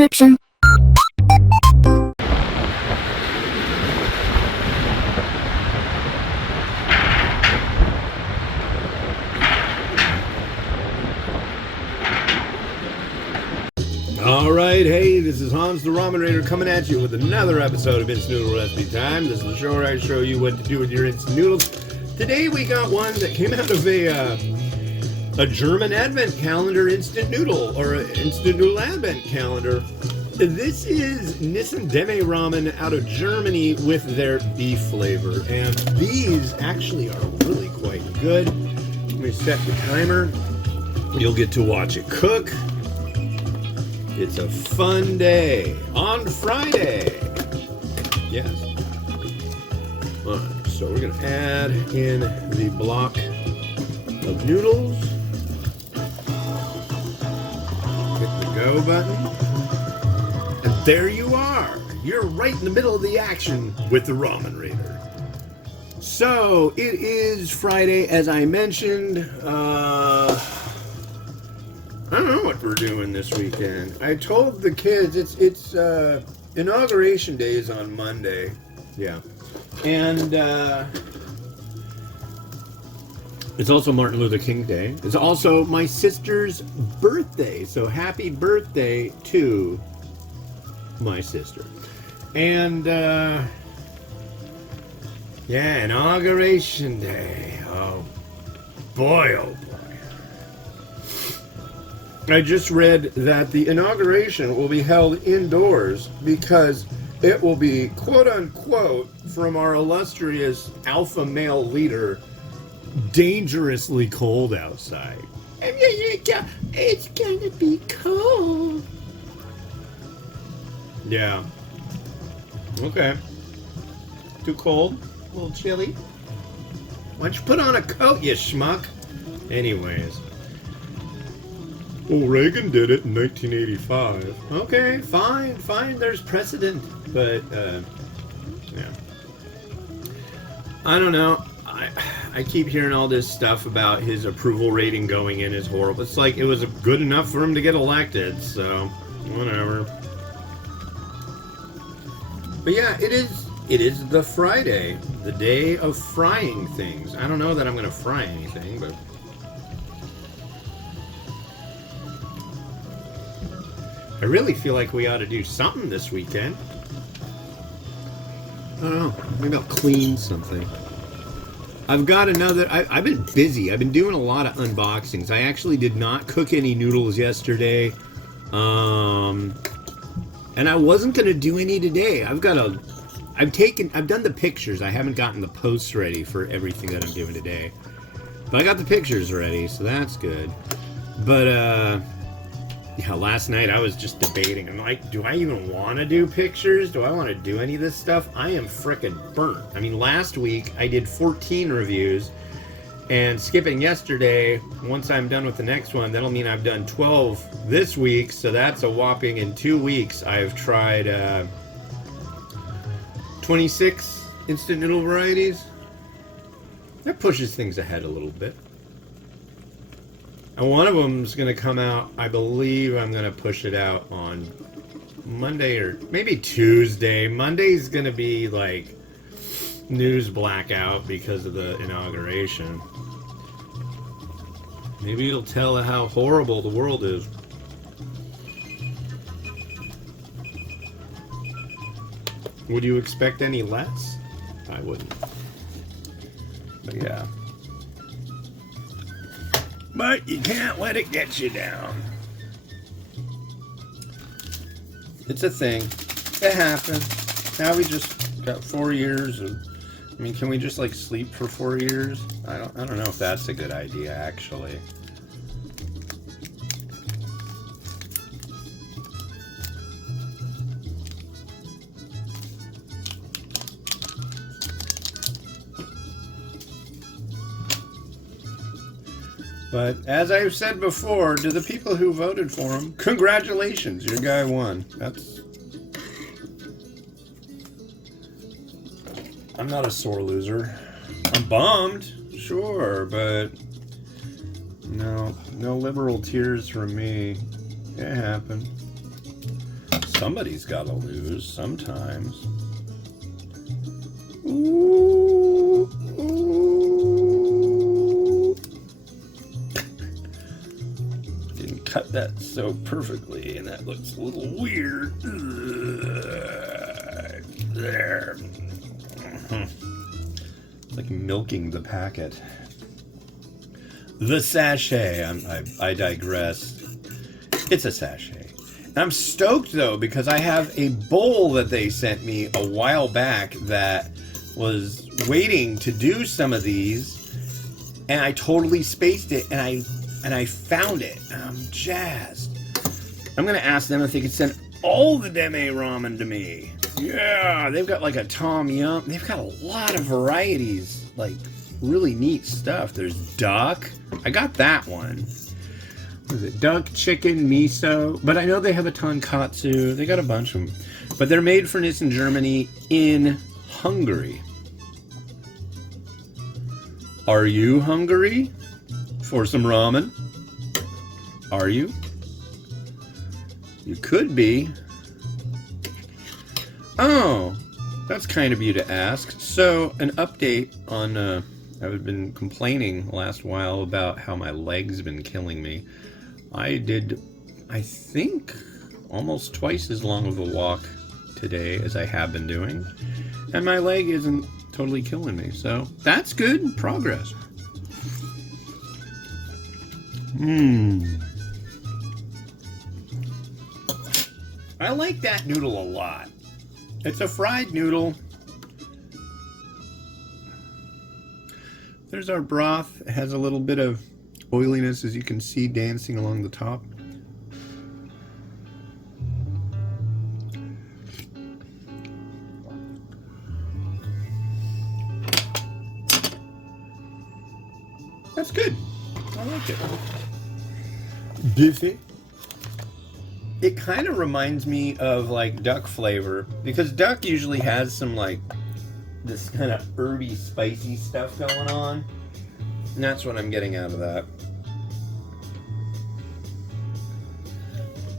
description. Alright, hey, this is Hans the Ramen Raider coming at you with another episode of Instant Noodle Recipe Time. This is the show where I show you what to do with your instant noodles. Today we got one that came out of a German advent calendar instant noodle, or an instant noodle advent calendar. This is Nissin Demae ramen out of Germany with their beef flavor. And these actually are really quite good. Let me set the timer. You'll get to watch it cook. It's a fun day on Friday. Yes. All right, so we're going to add in the block of noodles. Hit the go button. And there you are. You're right in the middle of the action with the Ramen Raider. So it is Friday, as I mentioned. I don't know what we're doing this weekend. I told the kids it's inauguration day is on Monday. Yeah. And it's also Martin Luther King Day. It's also my sister's birthday. So happy birthday to my sister. And yeah, inauguration day. Oh boy, oh boy. I just read that the inauguration will be held indoors because it will be, quote-unquote, from our illustrious alpha male leader, dangerously cold outside. It's gonna be cold. Yeah. Okay. Too cold? A little chilly? Why don't you put on a coat, you schmuck? Anyways. Well, Reagan did it in 1985. Okay, fine, there's precedent. But, yeah. I don't know. I keep hearing all this stuff about his approval rating going in is horrible. It's like it was good enough for him to get elected, so whatever. But yeah, it is the Friday, the day of frying things. I don't know that I'm going to fry anything, but I really feel like we ought to do something this weekend. I don't know. Maybe I'll clean something. I've got another... I've been busy. I've been doing a lot of unboxings. I actually did not cook any noodles yesterday. And I wasn't going to do any today. I've done the pictures. I haven't gotten the posts ready for everything that I'm doing today. But I got the pictures ready, so that's good. But, yeah, last night I was just debating. I'm like, do I even want to do pictures? Do I want to do any of this stuff? I am frickin' burnt. I mean, last week I did 14 reviews, and skipping yesterday, once I'm done with the next one, that'll mean I've done 12 this week, so that's a whopping, in 2 weeks, I've tried 26 instant noodle varieties. That pushes things ahead a little bit. And one of them is going to come out, I believe I'm going to push it out on Monday or maybe Tuesday. Monday's going to be like news blackout because of the inauguration. Maybe it'll tell how horrible the world is. Would you expect any less? I wouldn't. But yeah. But you can't let it get you down. It's a thing. It happens. Now we just got 4 years of... I mean, can we just, like, sleep for 4 years? I don't know if that's a good idea, actually. But as I've said before, to the people who voted for him, congratulations, your guy won. I'm not a sore loser. I'm bummed, sure, but no liberal tears from me. It happened. Somebody's got to lose sometimes. Ooh, ooh. Didn't cut that so perfectly, and that looks a little weird. There. It's like milking the packet. The sachet. I digress. It's a sachet. I'm stoked though because I have a bowl that they sent me a while back that was waiting to do some of these, and I totally spaced it, and I found it. I'm jazzed. I'm gonna ask them if they could send all the Demae ramen to me. Yeah, they've got like a tom yum. They've got a lot of varieties, like really neat stuff. There's duck. I got that one. Is it duck, chicken, miso? But I know they have a tonkatsu. They got a bunch of them. But they're made for Nissin Germany in Hungary. Are you hungry for some ramen? Are you? You could be. Oh, that's kind of you to ask. So, an update on, I've been complaining last while about how my legs have been killing me. I did, I think, almost twice as long of a walk today as I have been doing, and my leg isn't totally killing me, so that's good progress. I like that noodle a lot. It's a fried noodle. There's our broth. It has a little bit of oiliness, as you can see, dancing along the top. That's good. I like it. Biffy. It kind of reminds me of like duck flavor, because duck usually has some like this kind of herby, spicy stuff going on. And that's what I'm getting out of that.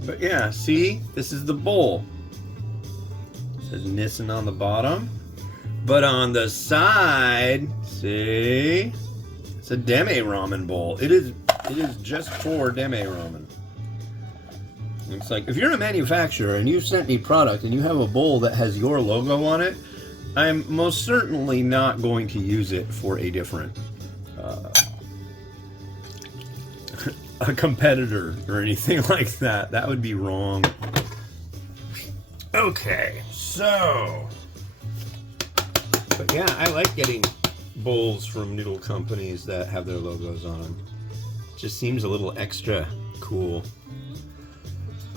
But yeah, see? This is the bowl. It says Nissin on the bottom. But on the side, see? It's a Demae ramen bowl. It is just for Demae ramen. It's like, if you're a manufacturer and you've sent me product and you have a bowl that has your logo on it, I'm most certainly not going to use it for a different a competitor or anything like that. That would be wrong. Okay, so, but yeah, I like getting bowls from noodle companies that have their logos on them. Just seems a little extra cool.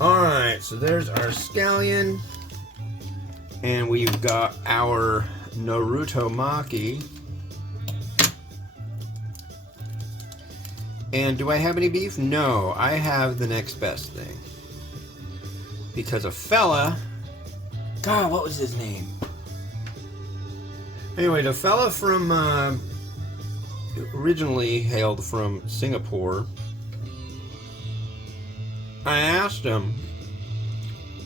Alright, so there's our scallion, and we've got our Naruto Maki. And do I have any beef? No, I have the next best thing. Because a fella, God, what was his name? Anyway, the fella from, originally hailed from Singapore. I asked him,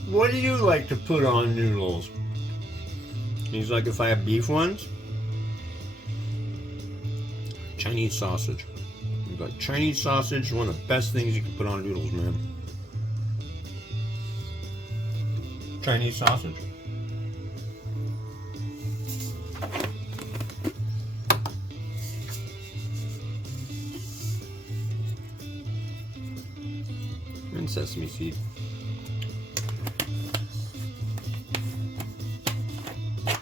what do you like to put on noodles? He's like, if I have beef ones, Chinese sausage. He's like, Chinese sausage is one of the best things you can put on noodles, man. Chinese sausage. And sesame seed.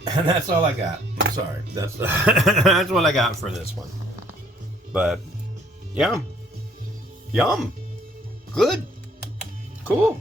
And that's all I got. I'm sorry. That's that's what I got for this one. But yeah. Yum. Good. Cool.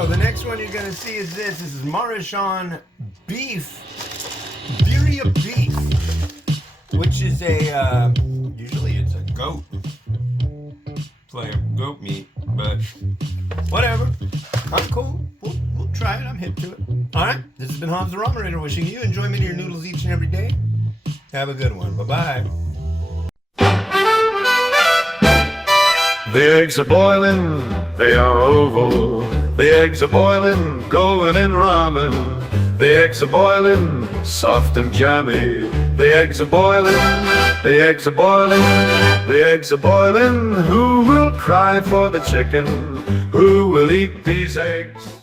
So the next one you're gonna see is this. This is Maruchan beef, birria beef, which is a usually it's a goat. It's like goat meat, but whatever. I'm cool. We'll try it. I'm hip to it. All right. This has been Hans the Ramen, wishing you enjoyment of your noodles each and every day. Have a good one. Bye bye. The eggs are boiling, they are oval. The eggs are boiling, going in ramen. The eggs are boiling, soft and jammy. The eggs are boiling, the eggs are boiling, the eggs are boiling. Who will cry for the chicken? Who will eat these eggs?